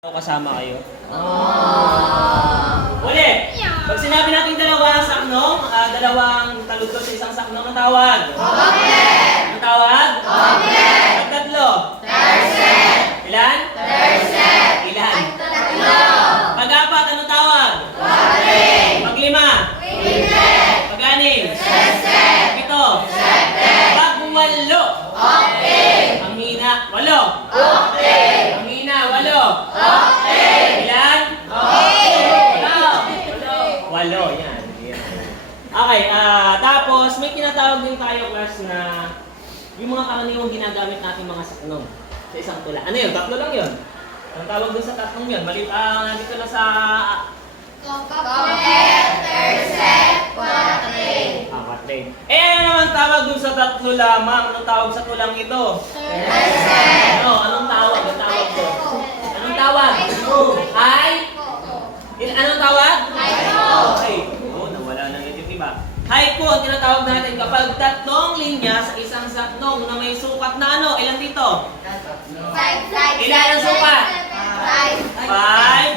Kasama kayo? Ulit! Pag sinabi natin dalawang saknong, dalawang taludtod sa isang saknong, ang tawag? Ang tawag? Pag tatlo? Ilan? Ilan? Pag apat, anong tawag? Pag lima? Pag anim? Pag ito? Pag walo? Ang hina, walo? Ang hina, walo? Ilan? Walo, yan. Okay, tapos may tinatawag din tayo class na yung mga karaniwang ginagamit natin mga saknong sa isang tula. Ano yun? Tatlo lang yun. Ang tawag dun sa tatlong yun. Dito lang sa... quatrain. Ano naman tawag dun sa tatlo lamang? Anong tawag sa tulang ito? Anong tawag? Ang tawag doon? Anong tawag? Hi? Anong tawag? Hi. Nawala na yung iba. Hi po ang tinatawag natin kapag tatlong linya sa isang saknong na may sukat na ano? Ilan dito? Ilan ang sukat? 5,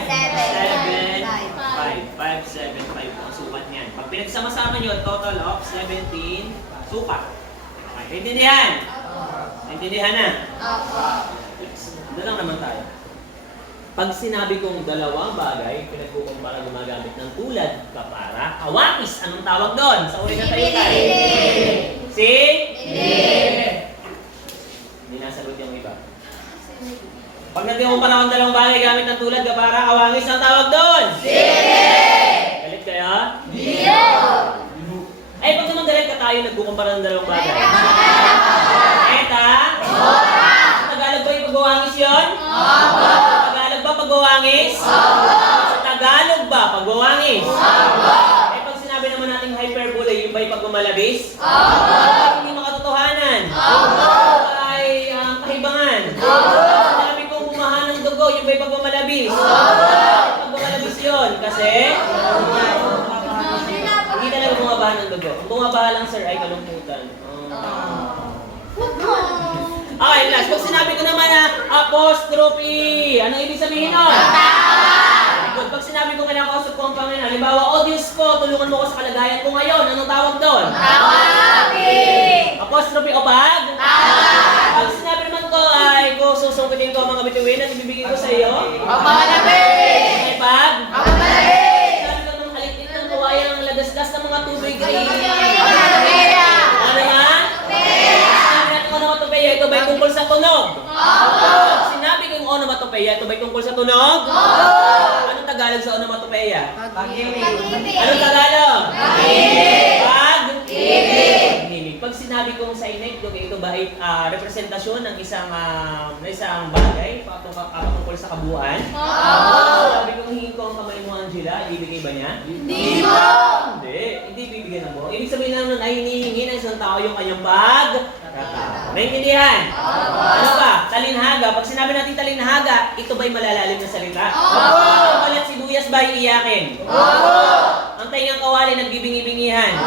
7, 5. 5, 7, 5 ang sukat niyan. Pag pinagsama-sama nyo, total of 17 sukat. Okay, naintindihan? Naintindihan na? Doon lang naman tayo. Pag sinabi kong dalawang bagay, pinagkukumpara gumagamit ng tulad, kapara, kawakis, anong tawag doon? Sa uri ng talitay? Hindi nasagot yung iba. Pag nagkukumpara ng dalawang bagay gamit ng tulad, kapara, kawakis, anong tawag doon? Galit kayo? Ay, pag naman direct tayo nagkukumpara ng dalawang bagay. Sa Tagalog ba yung pagwawangis yun? Pagwawangis? Sa Tagalog ba pagwawangis? Eh pag sinabi naman nating hyperbole, yung ba'y pagmamalabis? Hindi makatotohanan? Ay kahibangan? Sinabi kong bumaha ng dugo, yung ba'y pagmamalabis? Pagmamalabis yun kasi hindi talaga bumabaha ng dugo. Ang bumabaha lang sir ay kalungkutan. Okay, last. Pag sinabi ko naman na apostrophe, ano ibig sabihin nun? Good. Pag sinabi ko kailangan kausap ko ang Panginoon, halimbawa, audience ko, tulungan mo ko sa kalagayan ko ngayon, anong tawag doon? Apostrophe o pag? Pag sinabi naman ko ay kung susungkitin ko ang mga bituin at ibibigay ko sa iyo? Ay pag? Sinabi ko ng halitit ng kawayang ladas-das ng mga tubig. Ano naman? Onomatopeya, ito ba'y tungkol sa tunog? Sinabi kong onomatopeya, ito ba'y tungkol sa tunog? Anong Tagalog sa onomatopeya? Anong Tagalog? Pag-ibig. Pag sinabi kong synecdoche, ito ba ay representasyon ng isang bagay patungkol sa kabuuan? Sabi kong hingin ko ang kamay mo, Angela, ibibigay ba niya? Hindi bibigyan mo. Ibig sabihin naman ay hinihingi ng isang tao yung kanyang naintindihan? Ano ba? Talinhaga. Pag sinabi natin talinhaga, ito ba'y malalalim na salita? Ang balat sibuyas ba'y iyakin? Ang taingang kawali nagbibingi-bingihan?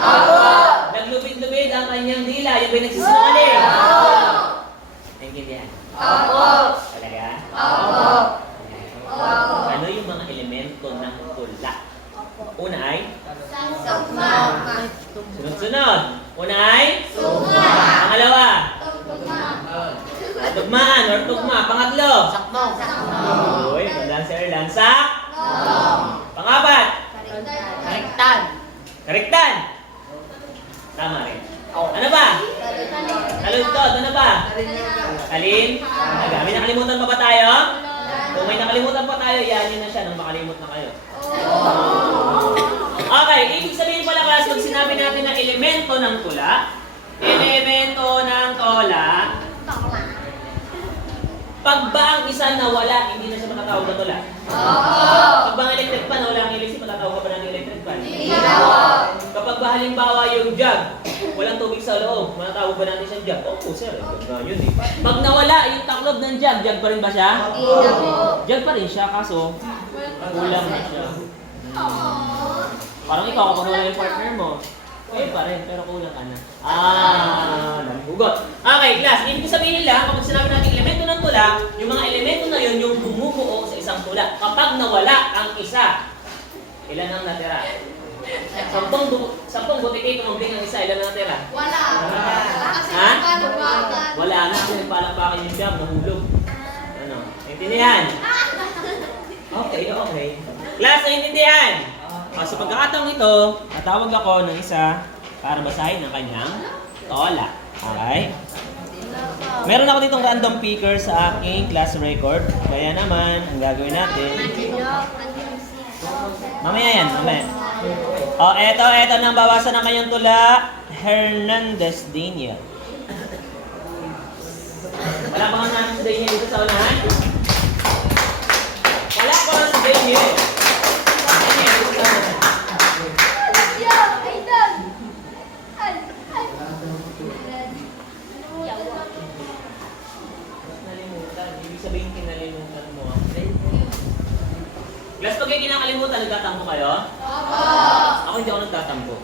Naglubid-lubid ang kanyang dila, yung ba'y nagsisinungaling? Naintindihan? Talaga? Ano yung mga elemento ng tula? Una ay? Sunod-sunod. Una ay? Pangalawa? Tugmaan or tugma. Pangatlo? Uy, lancer, lansak? Pangapat? Karektan. Tama rin. Ano ba? Taludtod. Ano ba? Talin? May nakalimutan pa ba tayo? Kung may nakalimutan pa tayo, iyanin na siya nang makalimut na kayo. Okay, ibig sabihin pala class, pag sinabi natin na elemento ng tula, pag ba ang isa nawala, hindi na siya matatawag na tula? Pag ba ang electric fan, nawala ang electric, matatawag ka ba ng electric fan? Kapag ba halimbawa yung jug, walang tubig sa loob, matatawag ba natin siyang jug? Oo, sir. Yun eh. Pag nawala yung taklob ng jug, jug pa rin ba siya? Jug pa rin siya, kaso kulang na siya. Parang ikaw, kapag wala yung partner mo, eh pa rin, pero kulang ka na. Hugot. Okay, class. Ibig sabihin lang, kapag sinabi natin elemento ng tula, yung mga elemento na yun yung bumubuo sa isang tula. Kapag nawala ang isa, ilan ang natira? Sampung butiki tumambling ang isa, ilan ang natira? Wala. Kasi Ha? nagpalagpagan. Wala na, kasi nagpalakpakan yung siyam, nahulog. Ano? Naintindihan? Okay, okay. Class, naintindihan? Sa pagkakataong ito, tatawag ako ng isa para basahin ang kanyang tola. Okay? Meron ako ditong random picker sa aking class record. Kaya naman, ang gagawin natin, mamaya yan, mamaya. Eto nang bawasan ng kanyang tula, Hernandez Daniel. Wala pa nga natin si Daniel dito sa unahan? Wala pa nga si Daniel. Daniel, dito sa unahan. Nalimutan. Ibig sabihin kinalimutan mo. Class, pag kayo kinakalimutan, nagtatampo kayo? Ako hindi ako nagtatampo.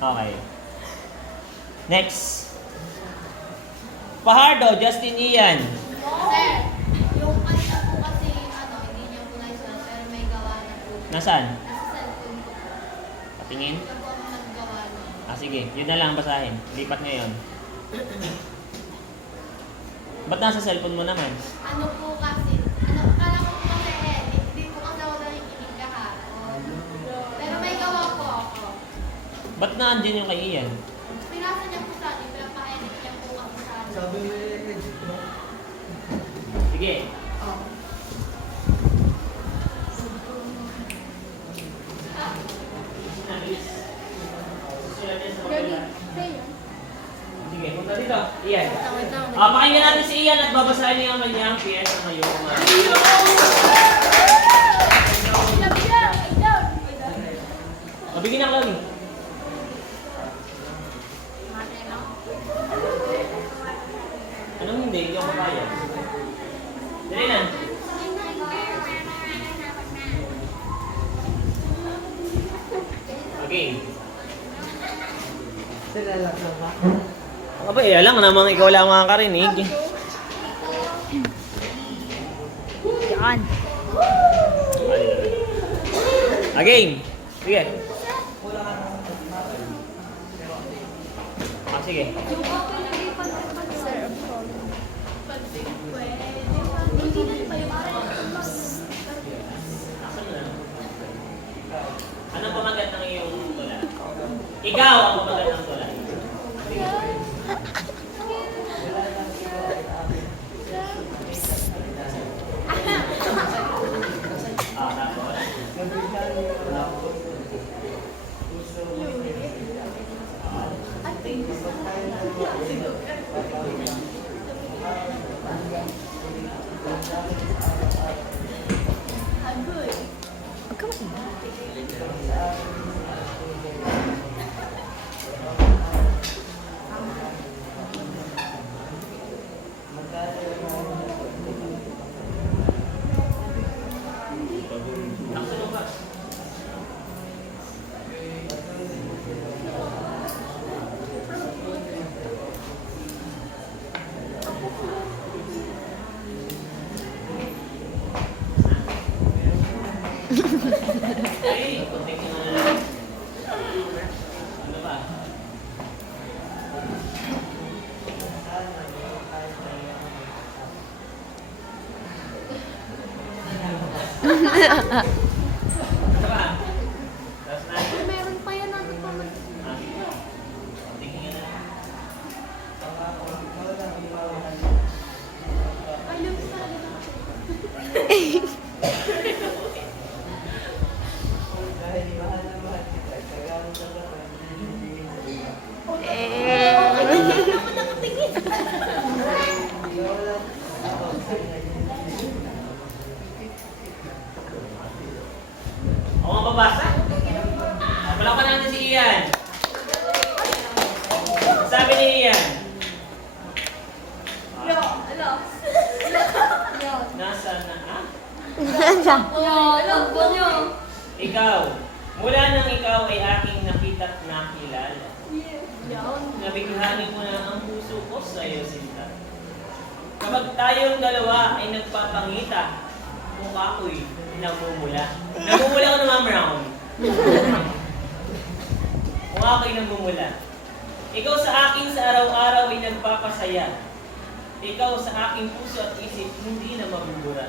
Okay. Next. Fajardo, Justin Ian. Sir, yung kanina po kasi, hindi niya po naisulat, pero may gawa na po. Nasaan? Nasa cellphone ko. Patingin? Ito po ang naggawa na. Sige. Yun na lang basahin. Lipat ngayon. Ba't nasa cellphone mo naman? Ano po kasi, akala ko po kasi hindi po kasi ako nakikinig kahapon. Pero may gawa po ako. Ba't na-andyan yung kay Ian? Pinasa niya po sa akin, pinapa-edit niya po ako sa akin. Sabi mo yung Sige. Sige, punta dito. Ian. Pakinggan natin si Ian at babasahin niya ang kanyang PS na ngayong mabigyan ng lagi. Anong hindi? Hindi ako makaya. Dali lang. Okay. Silalak na ba? Aba, alam mo namang ikaw lang makakarinig. Yan. Again. Sige. Sige. Anong pamagat ng iyong tula? Ikaw ang pamagat ng tula. Ay, konting na lang. Ano ba? Ano ba? Tapos na? Meron pa yan natin pa mag... Konting na lang. Ay, yung sana. Ako ang babasa? Palakpan natin si Ian. Sabi ni Ian. Nasa na, ha? Ikaw. Mula nang ikaw ay aking nakita't nakilala. Nabighanin mo na ang puso ko sa iyo, Sinta. Kapag tayong dalawa ay nagpapangita, mukha ko'y namumula. Namumula ko na Ma'am Round. Mukha ko'y namumula. Ikaw sa akin sa araw-araw ay nagpapasaya. Ikaw sa aking puso at isip hindi na mabubura.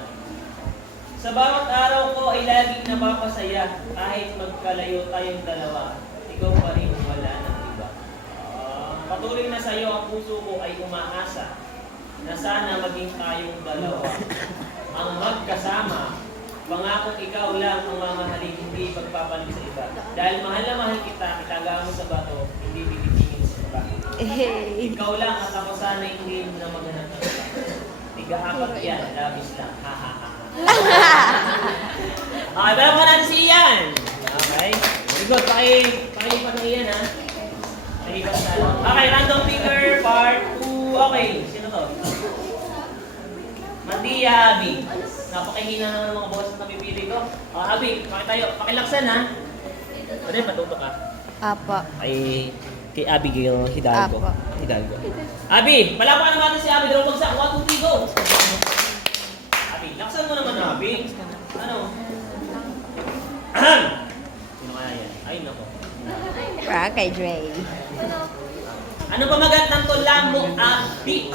Sa bawat araw ko ay laging napapasaya kahit magkalayo tayong dalawa. Ikaw pa rin wala ng iba. Patuloy na sa iyo ang puso ko ay umaasa na sana maging tayong dalawa. Ang magkasama, pangakong ikaw lang ang mamahalin, hindi pagpapalit sa iba. Dahil mahal na mahal kita, itaga mo sa bato, hindi pinitingin sa iba. Ikaw lang at ako sana hindi mo na maghanap ng iba. Tiga-apat yan, labis lang. Ha ha ha. Okay, bala po natin si Ian. Okay. Very good. Pakilipan ng Ian, ha? Pakilipan sa ano. Okay, random picker, part 2. Okay, sino to? Mandia, Abi. Napakahina naman ng mga boses na pipili ko. Abi, pakitayo. Pakilaksan, ha? Ano yun, patuto ka? Apa. Kay Abigail Hidalgo. Apo. Hidalgo. Abi, palapakan naman natin si Abi. Dalawang bagsak. 1, 2, 3, go! Abi, laksan mo naman, Abi. Ano? Ahem! Sino kaya yan? Ayun ako. Para kay Dre. Ano pamagat ng tulang mo, Abi?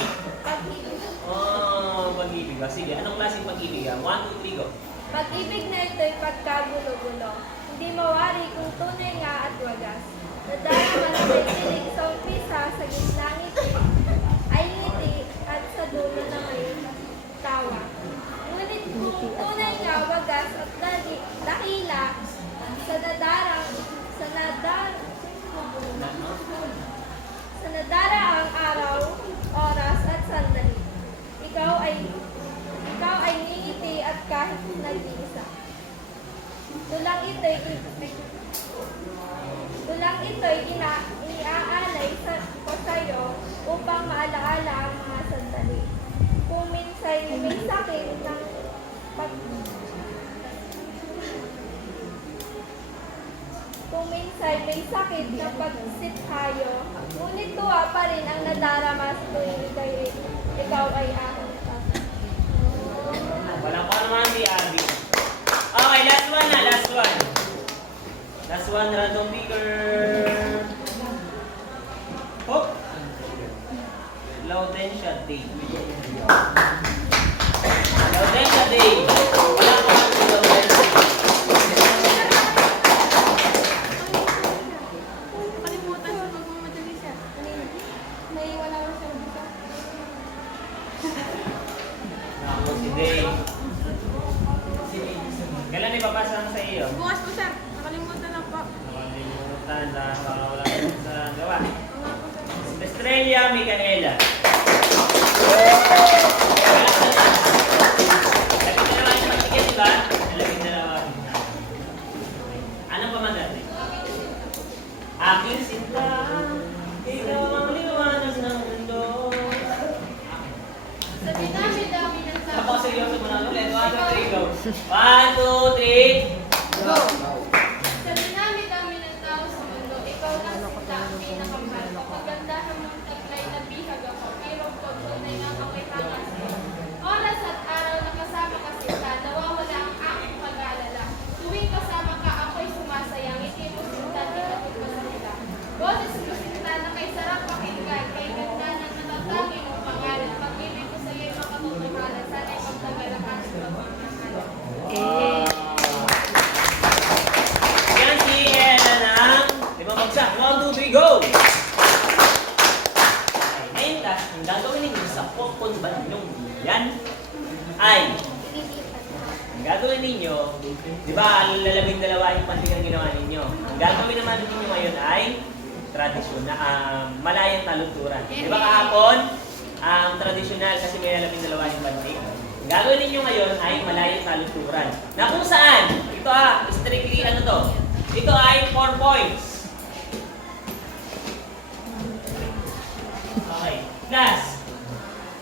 Oh, pag-ibig. Sige, anong klaseng pag-ibig? 1, 2, 3, go. Pag-ibig na ito'y pagkagulo-gulo. Hindi mawari kung tunay nga at wagas. Nadalaman sa tinig sa umpisa sa gitna ngiti, ay ngiti at sa dulo na may tawa. Ngunit kung tunay nga wagas at dakila, sa nadaraang araw, oras at sandali, ikaw ay ngingiti at kahit nag-iisa. Tulang ito'y iniaalay ko sa'yo upang maalaala ang mga sandali. Kung minsan may sakit ng pagsithayo, ngunit tuwa pa rin ang nadarama sa tuwing ikaw ay aking tatay. Wala ko naman si Abi. Okay, last one na, last one. Last one, random picker. Hop! Laudentia Day. Laudentia Day. Wala ko naman si Laudentia. Nakalimutan siya pag mamadali siya. May wala ko siya dito. Ako si Day. Kailan ipapasa sa iyo? Bukas po sir, nakalimutan lang po. Nakalimutan dahil wala ko sa gawa. Estrella Micaela. Labing dalawa yung magtigil, di ba? Labing dalawa. Anong pamagat? Aking sinta, ikaw ang liwanag ng mundo. Sa dinami-dami ng tao. Ako seryoso mo na ulit. 1, 2, 3, go. 1, 2, 3, go! Sa dinami-dami ng tao sa mundo, ikaw lang sila ang pinakamahal. Kagandahan mong taglay na bihag ako, pero pag tunay nga ako'y hanga sa'yo. Oras at araw na kasama ka sila, nawawala ang aking pag-aalala. Tuwing kasama ka, ako'y sumasaya, ngiti mo sinta, di ka tumasalita. Boses mo sinta na kay sarap pakinggan, kay ganda ng natatangin mong pangalan. Pag-ibig ko sa'yo'y makatotohanan, sana'y magtagal ang aking pagmamahalan. Yan si Ella ng 5 bagsak. 1, 2, 3, go! Ngayon ka, ang gagawin ninyo sa popcorn bandong yan ay ang gagawin ninyo, di ba, lalabing dalawa yung pantig ang ginawa ninyo. Ang gagawin naman ninyo ngayon ay tradisyon na malayang taluturan. Di ba kahapon, tradisyonal kasi may lalabing dalawa yung pantig. Ang gagawin ninyo ngayon ay malayang taluturan. Na kung saan, ito strictly ano to, ito ay 4 points. Okay. Plus,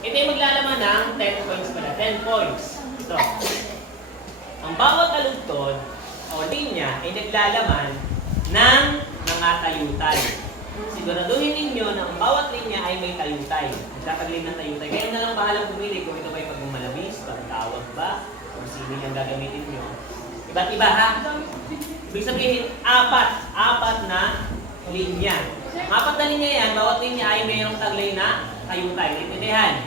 ito yung maglalaman ng 10 points pala. 10 points. Ito. Ang bawat taludtod o linya ay naglalaman ng mga tayutay. Siguraduhin ninyo na ang bawat linya ay may tayutay. Nagtataglim ng tayutay. Kayo na lang bahalang pumili kung ito ba ay pagmamalabis, pagtawag ba, o kung sino yung gagamitin nyo. Iba't iba ha? Ibig sabihin, apat na linya. Apat na linya yan, bawat linya ay mayroong taglay na kayutay. Naintindihan?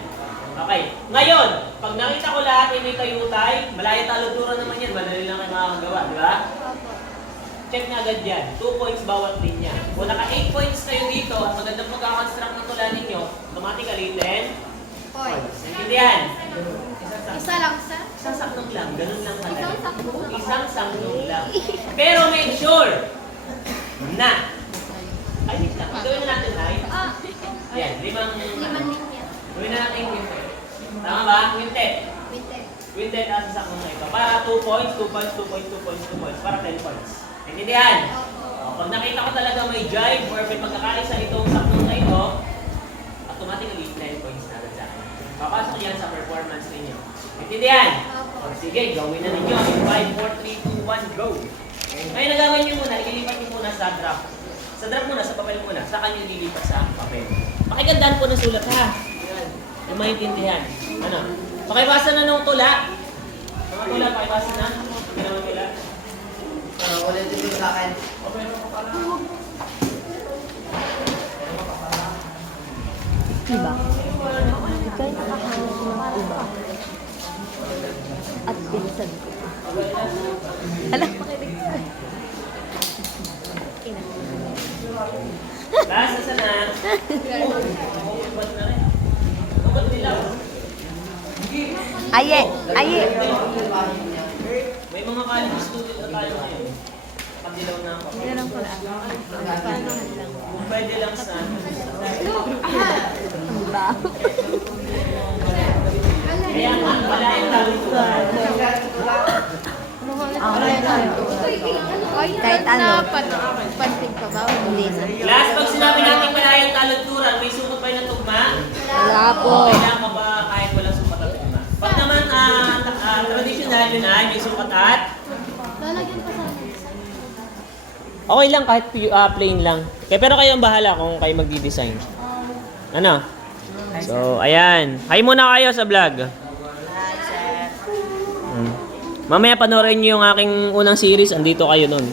Okay. Ngayon, pag nakita ko lahat ay may kayutay, malaya taluturan naman yan, madali lang kayo makakagawa, di ba? Check na agad yan. 2 points bawat linya. Kung naka 8 points kayo dito at magandang pagkakonstruct ng tula ninyo, automatically 10 points. Naintindihan? Isa lang, sir. Isang saknong lang, ganun lang Isang kalaki. saknong. Isang saknong lang. Pero make sure na, ay, wait lang. Gawin na natin, ay. Yan, limang Linya. gawin na natin quintet. Tama ba? Quintet. Quintet at saknong na ito. Para 2 points, 2 points, 2 points, 2 points, 2 points. Para 10 points. Naintindihan? Pag nakita ko talaga may jive or may pagkakalisa itong saknong na ito, automatically 10 points na agad sa akin. Papasok yan sa performance ninyo. Naintindihan? O sige, gawin na ninyo. 5, 4, 3, 2, 1, go! Ngayon nagawin nyo muna, ililipat nyo muna sa draft. Sa draft muna, sa papel muna. Sa kanya ililipat sa papel. Pakigandaan po ng sulat ha. Yung maintindihan. Ano? Pakibasa na nung tula. Mga tula, pakibasa na. Hindi naman tula. Ulitin mo sa akin. Diba? Ika'y nakahanap ng iba. At pinsan ko. Alam, makinig ka. Ina. Last, nasa na? Ubat na rin. Ubat nila. Aye! Aye! May mga college student na tayo ngayon. Nakadilaw na ako. Hindi lang pala. Paanohan lang. Kung pwede lang sa Diba? kaya wala yung taluturan. Kahit ano. Pantig pa ba? Hindi na. Last, pag sinabi natin malayang talagturan, may sukat ba yung tugma? Wala po. Kailangan ka ba kahit walang sukat at tugma? Pag naman traditional yun ay may sukat at Lalagyan pa sa okay lang kahit plain lang. Kaya pero kayo ang bahala kung kayo magdi-design. Ano? So, ayan. Hi muna kayo sa vlog. Mamaya panoorin niyo yung aking unang series. Andito kayo nun.